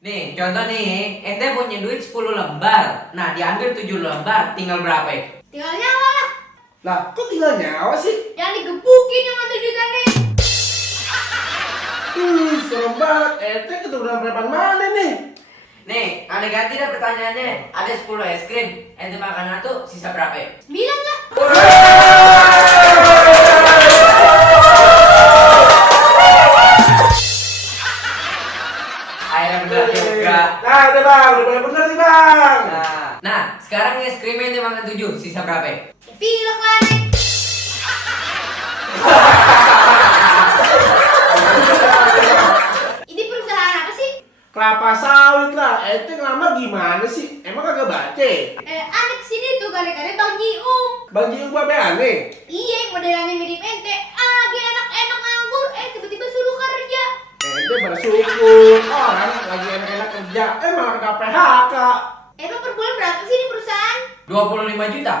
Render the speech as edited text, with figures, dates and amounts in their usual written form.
Nih, contoh nih, ente punya duit 10 lembar. Nah, diambil 7 lembar, tinggal berapa ya? Tinggal nyawa lah. Lah, kok tinggal nyawa sih? Yang digebukin yang ambil duitannya. Serem banget. Ente keturunan preman mana nih? Nih, ane ganti dah pertanyaannya. Ada 10 es krim, ente makan satu, sisa berapa ya? 9 lah. Akhirnya benar juga. Nah, udah bang, udah bener nih bang. Nah, sekarang es krimnya ente makan 7, sisa berapa ya? Pilek lah nih. Ini perusahaan apa sih? Kelapa sawit lah. Ente ngelamar gimana sih? Emang kagak baca? Aneh kesini tuh gara-gara Bang Jiung. Bang Jiung babe aneh. Iya, modelannya mirip ente. Dia enak-enak nganggur, tiba-tiba suruh kerja. Ente bersyukur. Orang lagi enak-enak kerja. Malah kena PHK. Emang per bulan berapa sih di perusahaan? 25 juta.